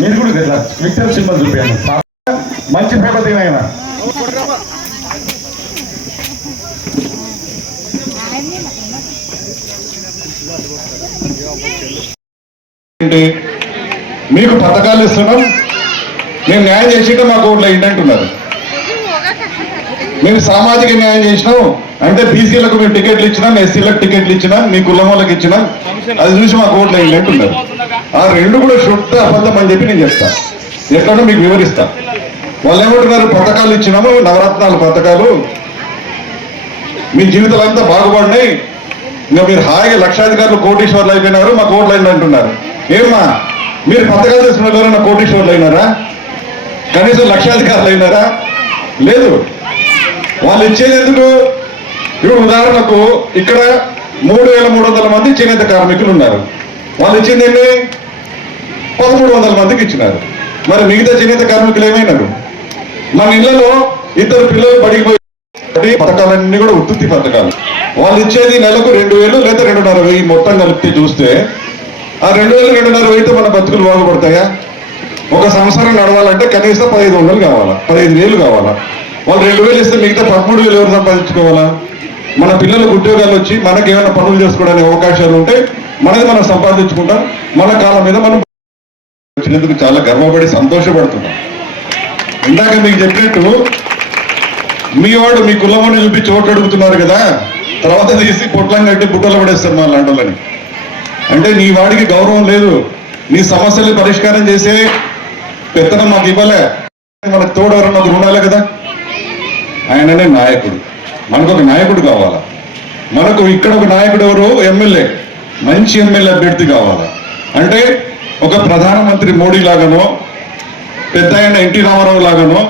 మీరు కూడా కదా విక్టర్ సింబల్ చూపాను మంచి ప్రగతి ఆయన. మీకు పథకాలు ఇస్తున్నాం. మేము న్యాయం చేసింటే మాకు ఓట్లు ఏంటంటున్నారు మేము సామాజిక న్యాయం చేసినాం. అంటే బీసీలకు మేము టికెట్లు ఇచ్చినాం ఎస్సీలకు టికెట్లు ఇచ్చినాం మీ కులం వాళ్ళకి ఇచ్చినాం. అది చూసి మాకు ఓట్లు ఏంటంటున్నారు ఆ రెండు కూడా శుద్ధ అబద్ధం అని చెప్పి నేను చెప్తా. ఎక్కడో మీకు వివరిస్తా. వాళ్ళు ఏమంటున్నారు? పథకాలు ఇచ్చినాము నవరత్నాలు పథకాలు. మీ జీవితాలు అంతా బాగుపడినాయి. ఇంకా మీరు హాయిగా లక్షాధికారులు కోటీశ్వర్లు అయిపోయినారు మా ఓట్లు అయింది అంటున్నారు. ఏమ్మా మీరు పథకాలు తీసుకున్న ఎవరైనా కోటీశ్వర్లు అయినారా? కనీసం లక్షాధికారులు అయినారా? లేదు. వాళ్ళు ఇచ్చేది ఎందుకు? ఇప్పుడు ఉదాహరణకు ఇక్కడ మూడు వేల మూడు వందల మంది చేనేత కార్మికులు ఉన్నారు. వాళ్ళు ఇచ్చింది ఏంటి? పదమూడు వందల మందికి ఇచ్చినారు. మరి మిగతా చేనేత కార్మికులు ఏమైనారు? మన ఇళ్ళలో ఇద్దరు పిల్లలు బడికి పోయి పథకాలన్నీ కూడా ఉత్పత్తి పథకాలు. వాళ్ళు ఇచ్చేది నెలకు రెండు వేలు లేదా రెండున్నర వెయ్యి మొత్తం కలిపి చూస్తే ఆ రెండు వేలు రెండున్నర వెయ్యితో మన బతుకులు బాగుపడతాయా? ఒక సంవత్సరం నడవాలంటే కనీసం పదహైదు వందలు కావాలా? పదహైదు వేలు కావాలా? వాళ్ళు రెండు వేలు ఇస్తే మిగతా పదమూడు వేలు ఎవరు సంపాదించుకోవాలా? మన పిల్లలకు ఉద్యోగాలు వచ్చి మనకి ఏమైనా పనులు చేసుకోవడానికి అవకాశాలు ఉంటే మనది మనం సంపాదించుకుంటాం. మన కాలం మీద మనం వచ్చినందుకు చాలా గర్వపడి సంతోషపడుతున్నాం. ఇందాక మీకు చెప్పినట్టు మీ వాడు మీ కులమని చూపి చోటు అడుగుతున్నారు కదా తర్వాత తీసి పొట్లం కట్టి బుట్టలు పడేస్తారు మా లాంటి అంటే నీ వాడికి గౌరవం లేదు నీ సమస్యలు పరిష్కారం చేసే పెత్తనం మాకు ఇవ్వలే. మనకు తోడు ఎవరన్నా ఉండాలి కదా. ఆయననే నాయకుడు. మనకు ఒక నాయకుడు కావాలా? మనకు ఇక్కడ ఒక నాయకుడు ఎవరు? ఎమ్మెల్యే. మంచి ఎమ్మెల్యే అభ్యర్థి కావాలా? అంటే ఒక ప్రధానమంత్రి మోడీ లాగానో పెద్ద ఆయన ఎన్టీ రామారావు లాగానో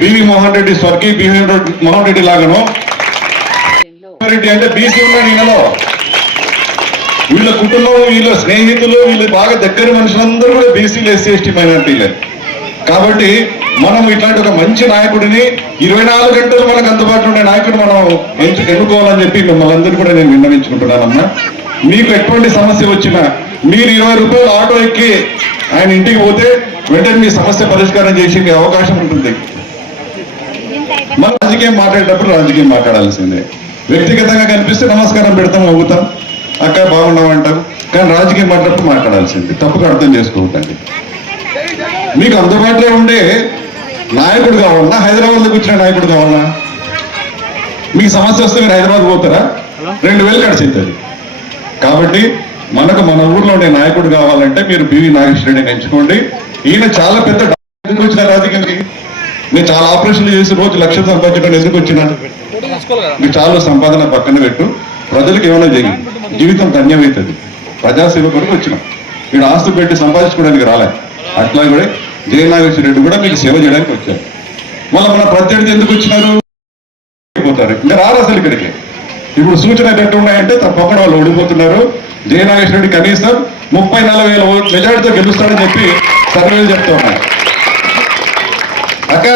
బివి మోహన్ రెడ్డి స్వర్గీయ బివి మోహన్ రెడ్డి లాగానో రెడ్డి అంటే బీసీ ఉన్నాడు ఈయనలో. వీళ్ళ కుటుంబం వీళ్ళ స్నేహితులు వీళ్ళు బాగా దగ్గర మనుషులందరూ కూడా బీసీలు ఎస్సీ ఎస్టీ మైనార్టీలే. కాబట్టి మనం ఇట్లాంటి ఒక మంచి నాయకుడిని ఇరవై నాలుగు గంటలు మనకు అందుబాటులో ఉండే నాయకుడు మనం ఎన్నుకోవాలని చెప్పి మిమ్మల్ని అందరూ కూడా నేను విన్నవించుకుంటున్నానమ్మా. మీకు ఎటువంటి సమస్య వచ్చినా మీరు ఇరవై రూపాయలు ఆటో ఎక్కి ఆయన ఇంటికి పోతే వెంటనే మీ సమస్య పరిష్కారం చేసే అవకాశం ఉంటుంది. మనం రాజకీయం మాట్లాడేటప్పుడు రాజకీయం మాట్లాడాల్సిందే. వ్యక్తిగతంగా కనిపిస్తే నమస్కారం పెడతాం అవుతాం అక్క బాగున్నాం అంటాం. కానీ రాజకీయం మాట్లాడటప్పుడు మాట్లాడాల్సిందే. తప్పుగా అర్థం చేసుకోవద్దండి. మీకు అందుబాటులో ఉండే నాయకుడు కావాలన్నా హైదరాబాద్లోకి వచ్చిన నాయకుడు కావాలన్నా మీకు సమస్య వస్తే మీరు హైదరాబాద్ పోతారా? రెండు వేలు ఖర్చు అవుతుంది. కాబట్టి మనకు మన ఊర్లో ఉండే నాయకుడు కావాలంటే మీరు పివి నాగేశ్వరరెడ్డిని ఎంచుకోండి. ఈయన చాలా పెద్ద ఎందుకు వచ్చిన రాజకీయానికి? నేను చాలా ఆపరేషన్లు చేసి రోజు లక్షలు సంపాదించడం ఎందుకు వచ్చినాను మీరు చాలా సంపాదన పక్కన పెట్టు. ప్రజలకు ఏమైనా చేయి జీవితం ధన్యమవుతుంది. ప్రజాసేవ కొరకు వచ్చినాం. మీరు ఆస్తు పెట్టి సంపాదించుకోవడానికి రాలే. అట్లా కూడా జయనాగేశ్వర రెడ్డి కూడా మీకు సేవ చేయడానికి వచ్చారు. మళ్ళీ మన ప్రత్యర్థి ఎందుకు వచ్చినారు? పోతారు ఇంకా రారు అసలు ఇక్కడికి. ఇప్పుడు సూచనలు ఎట్లున్నాయంటే తప్పకుండా వాళ్ళు ఓడిపోతున్నారు. జయనాగేశ్వర రెడ్డి కనీసం ముప్పై నలభై వేల ఓట్ల మెజార్టీతో గెలుస్తాడని చెప్పి సర్వేలు చెప్తా ఉన్నాయి అక్క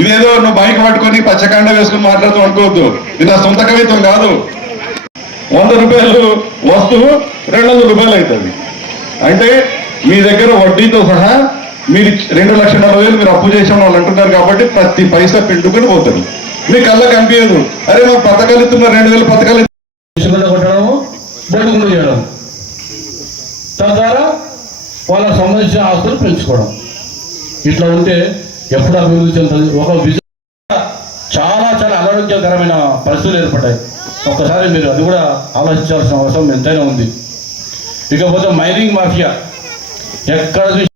ఇదేదో నువ్వు బైక్ పట్టుకొని పచ్చకాండ వేసుకొని మాట్లాడుతూ అనుకోవద్దు. ఇది నా సొంత కవిత్వం కాదు. వంద రూపాయలు వస్తువు రెండు వందల రూపాయలు అవుతుంది. అంటే మీ దగ్గర వడ్డీతో సహా మీరు రెండు లక్షల నలభై వేలు మీరు అప్పు చేసిన వాళ్ళు అంటున్నారు కాబట్టి ప్రతి పైసా పిండుకొని పోతుంది. మీ కళ్ళ కనిపించదు. అరే మాకు పథకాలు ఇస్తున్నారు రెండు వేల పథకాలు ఇస్తున్నారు. ఇసుకుండా చేయడం. తద్వారా వాళ్ళకి సంబంధించిన ఆస్తులు పెంచుకోవడం. ఇట్లా ఉంటే ఎప్పుడు అభివృద్ధి చెందుతుంది? ఒక చాలా చాలా అనారోగ్యకరమైన పరిస్థితులు ఏర్పడ్డాయి. ఒక్కసారి మీరు అది కూడా ఆలోచించాల్సిన అవసరం ఎంతైనా ఉంది. ఇకపోతే మైనింగ్ మాఫియా ఎక్కడ చూసి